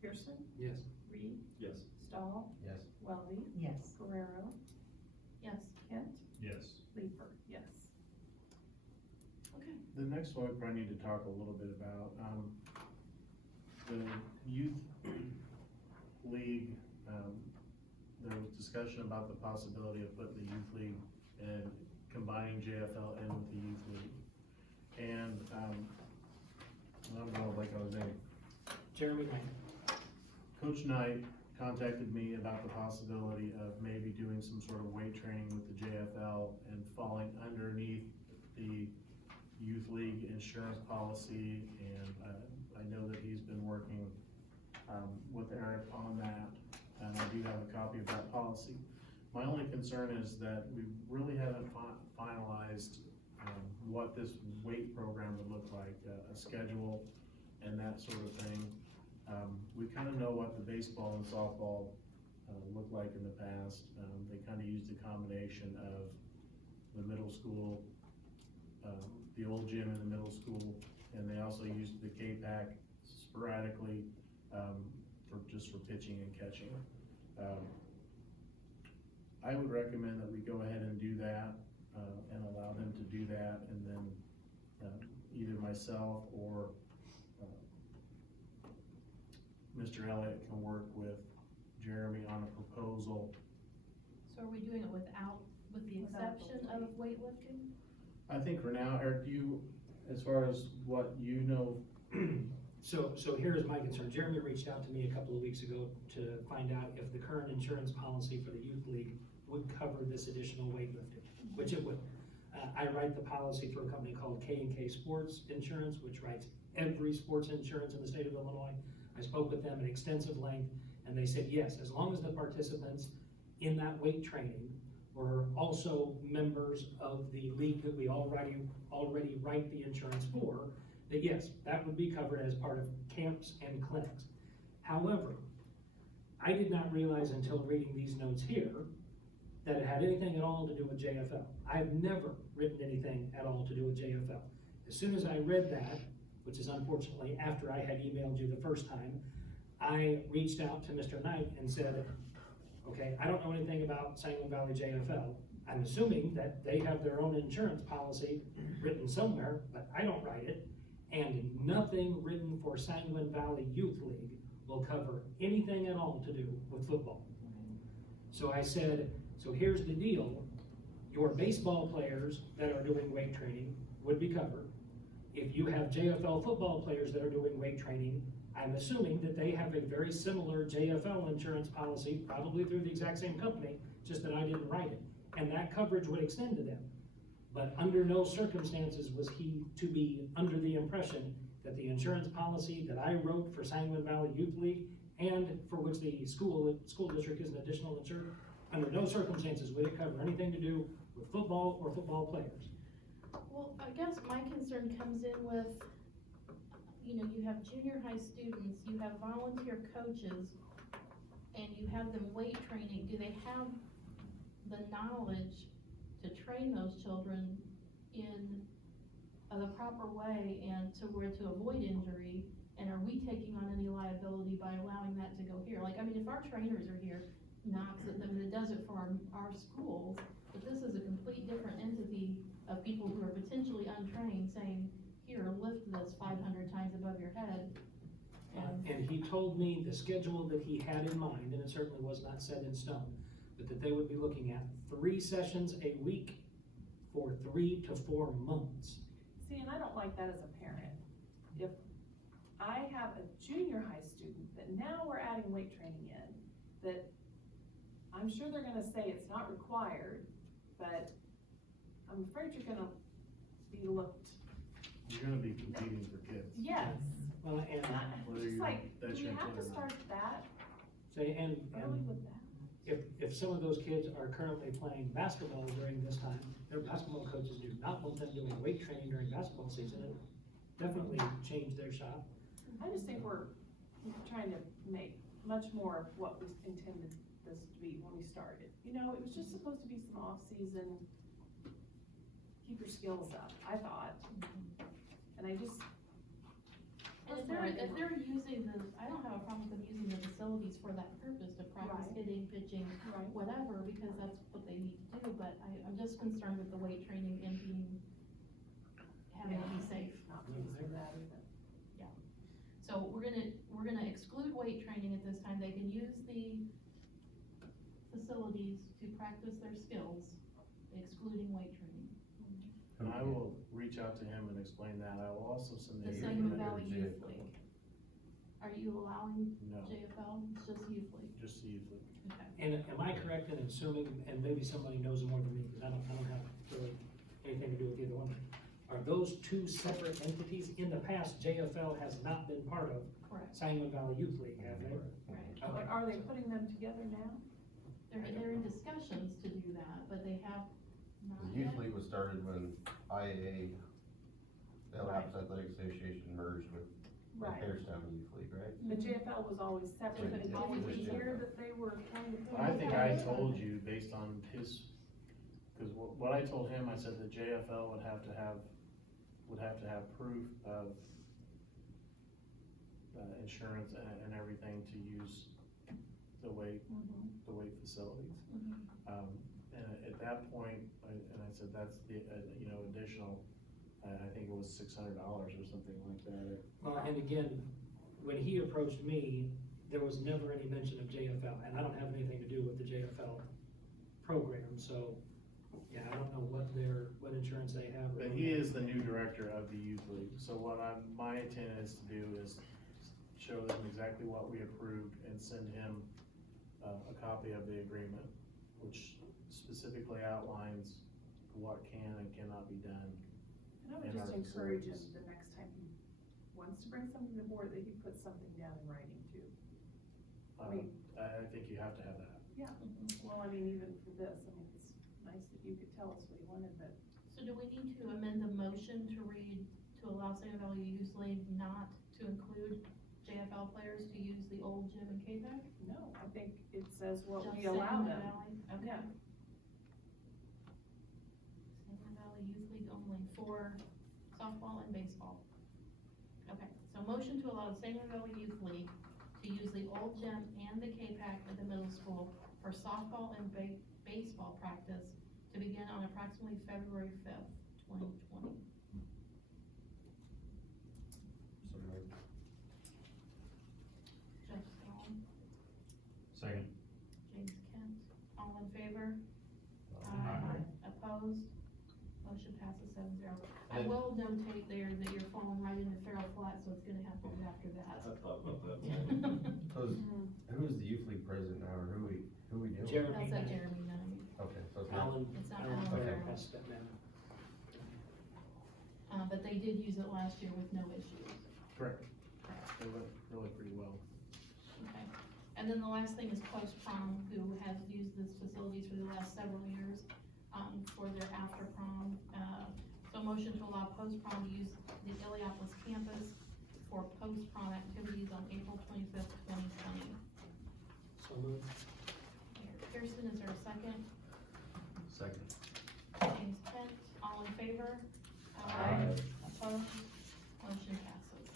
Pearson, Yes. Reed, Yes. Stahl, Yes. Weldy, Yes. Guerrero, Yes, Kent, Yes. Leeper, yes. okay. The next one we probably need to talk a little bit about, the youth league, there was discussion about the possibility of putting the youth league and combining JFL in with the youth league. And, I'm gonna blank on his name. Jeremy Knight. Coach Knight contacted me about the possibility of maybe doing some sort of weight training with the JFL and falling underneath the youth league insurance policy, and I know that he's been working with Eric on that, and I do have a copy of that policy. My only concern is that we really haven't finalized what this weight program would look like, a schedule and that sort of thing. We kind of know what the baseball and softball looked like in the past. They kind of used a combination of the middle school, the old gym in the middle school, and they also used the K-Pack sporadically for pitching and catching. I would recommend that we go ahead and do that and allow them to do that, and then either myself or Mr. Elliott can work with Jeremy on a proposal. So are we doing it with the Without exception the of weightlifting? I think for now, Eric, you, as far as what you know, So here is my concern. Jeremy reached out to me a couple of weeks ago to find out if the current insurance policy for the youth league would cover this additional weightlifting, which it would. I write the policy through a company called K&K Sports Insurance, which writes every sports insurance in the state of Illinois. I spoke with them at extensive length, and they said, yes, as long as the participants in that weight training were also members of the league that we already write the insurance for, that yes, that would be covered as part of camps and clinics. However, I did not realize until reading these notes here that it had anything at all to do with JFL. I've never written anything at all to do with JFL. As soon as I read that, which is unfortunately after I had emailed you the first time, I reached out to Mr. Knight and said, okay, I don't know anything about Sangamon Valley JFL. I'm assuming that they have their own insurance policy written somewhere, but I don't write it. And nothing written for Sangamon Valley Youth League will cover anything at all to do with football. So I said, so here's the deal. Your baseball players that are doing weight training would be covered. If you have JFL football players that are doing weight training, I'm assuming that they have a very similar JFL insurance policy, probably through the exact same company, just that I didn't write it. And that coverage would extend to them. But under no circumstances was he to be under the impression that the insurance policy that I wrote for Sangamon Valley Youth League and for which the school district is an additional insurer, under no circumstances would it cover anything to do with football or football players. Well, I guess my concern comes in with, you know, you have junior high students, you have volunteer coaches, and you have them weight training. Do they have the knowledge to train those children in the proper way and to avoid injury? And are we taking on any liability by allowing that to go here? Like, I mean, if our trainers are here, knocks at them, and it does it for our schools, but this is a complete different entity of people who are potentially untrained saying, here, lift this 500 times above your head. And he told me the schedule that he had in mind, and it certainly was not set in stone, but that they would be looking at 3 sessions a week for 3 to 4 months. See, and I don't like that as a parent. If I have a junior high student that now we're adding weight training in, that I'm sure they're gonna say it's not required, but I'm afraid you're gonna be looked. You're gonna be competing for kids. Yes. Well, and Whether Just you're- like, do that's we your have kid to or not. start that say, and early with that? if some of those kids are currently playing basketball during this time, their basketball coaches do not want them doing weight training during basketball season, it definitely change their shot. I just think we're trying to make much more of what we intended this to be when we started. You know, it was just supposed to be some off-season, keep your skills up, I thought. And I just. And if they're using I don't have a problem with them using the facilities for that purpose, to practice Right. hitting, pitching, Right. whatever, because that's what they need to do, but I'm just concerned with the weight training and having to be safe. Not pleased with that either. So we're gonna exclude weight training at this time. They can use the facilities to practice their skills, excluding weight training. And I will reach out to him and explain that. I will also send The the. Sangamon Valley Youth League. Are you allowing No, JFL? It's just Youth League? just the youth league. Okay. And am I correct in assuming, and maybe somebody knows more than me, because I don't have really anything to do with either one. Are those 2 separate entities? In the past, JFL has not been part of Correct, Sangamon Valley Youth League, have they? right. Okay. Are they putting them together now? They're in discussions to do that, but they have not The yet. youth league was started when IAA, the Alabama Athletic Association merged with the Right. Hairstown Youth League, right? The JFL was always separate, but Yeah. did we Yeah. hear that they were trying to? put I it think together? I told you based on his, cause what I told him, I said the JFL would have to have proof of insurance and everything to use the weight facilities. Mhm. And at that point, I said, that's the, additional, I think it was $600 or something like that. Well, and again, when he approached me, there was never any mention of JFL, and I don't have anything to do with the JFL program, so, yeah, I don't know what insurance they have. But he is the new director of the youth league, so my intent is to do is show them exactly what we approved and send him a copy of the agreement, which specifically outlines what can and cannot be done. And I would in our just encourage him facilities. the next time he wants to bring something to the board, that he puts something down in writing too. I think you have to have that. Yeah, well, I mean, even for this, I mean, it's nice that you could tell us what he wanted, but So do we need to amend the motion to read, to allow Sangamon Valley Youth League not to include JFL players to use the old gym in K-Tech? No, I think it says what Just we allow Sangamon them. Valley? Okay. Yeah. Sangamon Valley Youth League only for softball and baseball. Okay, so motion to allow the Sangamon Valley Youth League to use the old gym and the K-Pack at the middle school for softball and baseball practice to begin on approximately February 5th, 2020. So moved. Jeff Stone, Second. James Kent, all in favor? Aye. Opposed? Motion passes 7-0. I will notate there that you're falling right into Farrell Flat, so it's gonna have to be after that. I thought about that. Who's the youth league president now, or who we doing? Jeremy. That's at Jeremy Nunn. Okay, so it's not, Alan, It's not Alan Alan Farrell Farrell. has stepped down. But they did use it last year with no issues. Correct. They went really pretty well. Okay. And then the last thing is Post Prom, who has used this facilities for the last several years, for their after prom. So motion to allow Post Prom to use the Illiopolis campus for post prom activities on April 25th, 2020. So moved. Mayor Pearson, is there a second? second. James Kent, all in favor? Aye. Opposed? Motion passes.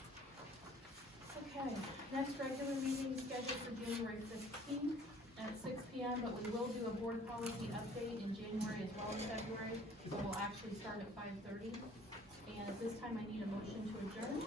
Okay, next regular meeting is scheduled for January 15th at 6 PM, but we will do a board policy update in January as well as February. So we'll actually start at 5:30. And at this time, I need a motion to adjourn.